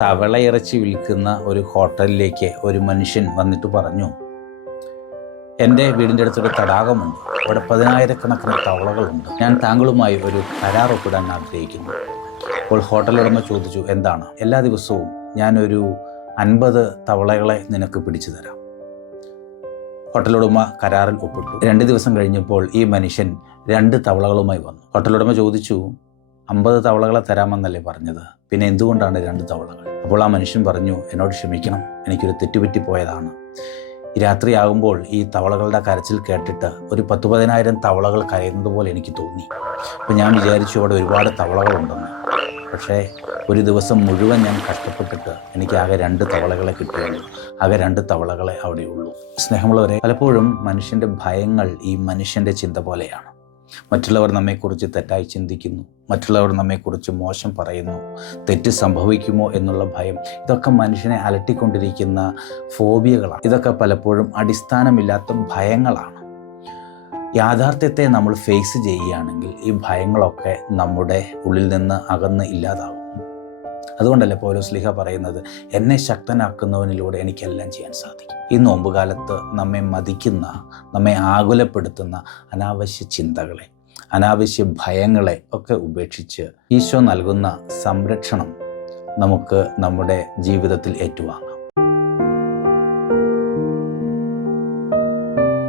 തവളയിറച്ചി വിൽക്കുന്ന ഒരു ഹോട്ടലിലേക്ക് ഒരു മനുഷ്യൻ വന്നിട്ട് പറഞ്ഞു, എൻ്റെ വീടിൻ്റെ അടുത്തൊരു തടാകമുണ്ട്, അവിടെ 10,000-കണക്കിന് തവളകളുണ്ട്, ഞാൻ താങ്കളുമായി ഒരു കരാർ ഒപ്പിടാൻ ആഗ്രഹിക്കുന്നു. അപ്പോൾ ഹോട്ടൽ ഉടമ ചോദിച്ചു, എന്താണ്? എല്ലാ ദിവസവും ഞാനൊരു 50 തവളകളെ നിനക്ക് പിടിച്ചു തരാം. ഹോട്ടൽ ഉടമ കരാറിൽ ഒപ്പിട്ടു. 2 ദിവസം കഴിഞ്ഞപ്പോൾ ഈ മനുഷ്യൻ 2 തവളകളുമായി വന്നു. ഹോട്ടൽ ഉടമ ചോദിച്ചു, 50 തവളകളെ തരാമെന്നല്ലേ പറഞ്ഞത്, പിന്നെ എന്തുകൊണ്ടാണ് 2 തവളകൾ? അപ്പോൾ ആ മനുഷ്യൻ പറഞ്ഞു, എന്നോട് ക്ഷമിക്കണം, എനിക്കൊരു തെറ്റുപറ്റിപ്പോയതാണ്. രാത്രിയാകുമ്പോൾ ഈ തവളകളുടെ കരച്ചിൽ കേട്ടിട്ട് ഒരു 10,000 തവളകൾ കരയുന്നത് പോലെ എനിക്ക് തോന്നി. അപ്പോൾ ഞാൻ വിചാരിച്ചു അവിടെ ഒരുപാട് തവളകളുണ്ടെന്ന്. പക്ഷേ ഒരു ദിവസം മുഴുവൻ ഞാൻ കഷ്ടപ്പെട്ടിട്ട് എനിക്ക് ആകെ 2 തവളകളെ കിട്ടുകയുള്ളൂ. ആകെ 2 തവളകളെ അവിടെയുള്ളൂ. സ്നേഹമുള്ളവരെ, പലപ്പോഴും മനുഷ്യൻ്റെ ഭയങ്ങൾ ഈ മനുഷ്യൻ്റെ ചിന്ത പോലെയാണ്. മറ്റുള്ളവർ നമ്മെക്കുറിച്ച് തെറ്റായി ചിന്തിക്കുന്നു, മറ്റുള്ളവർ നമ്മെക്കുറിച്ച് മോശം പറയുന്നു, തെറ്റ് സംഭവിക്കുമോ എന്നുള്ള ഭയം, ഇതൊക്കെ മനുഷ്യനെ അലട്ടിക്കൊണ്ടിരിക്കുന്ന ഫോബിയകളാണ്. ഇതൊക്കെ പലപ്പോഴും അടിസ്ഥാനമില്ലാത്ത ഭയങ്ങളാണ്. യാഥാർത്ഥ്യത്തെ നമ്മൾ ഫേസ് ചെയ്യുകയാണെങ്കിൽ ഈ ഭയങ്ങളൊക്കെ നമ്മുടെ ഉള്ളിൽ നിന്ന് അകന്ന് ഇല്ലാതാകും. അതുകൊണ്ടല്ലേ പൗലോസ്ലീഹ പറയുന്നത്, എന്നെ ശക്തനാക്കുന്നവനിലൂടെ എനിക്കെല്ലാം ചെയ്യാൻ സാധിക്കും. ഈ നോമ്പുകാലത്ത് നമ്മെ മതിക്കുന്ന, നമ്മെ ആകുലപ്പെടുത്തുന്ന അനാവശ്യ ചിന്തകളെ, അനാവശ്യ ഭയങ്ങളെ ഒക്കെ ഉപേക്ഷിച്ച് ഈശോ നൽകുന്ന സംരക്ഷണം നമുക്ക് നമ്മുടെ ജീവിതത്തിൽ ഏറ്റുവാങ്ങാം.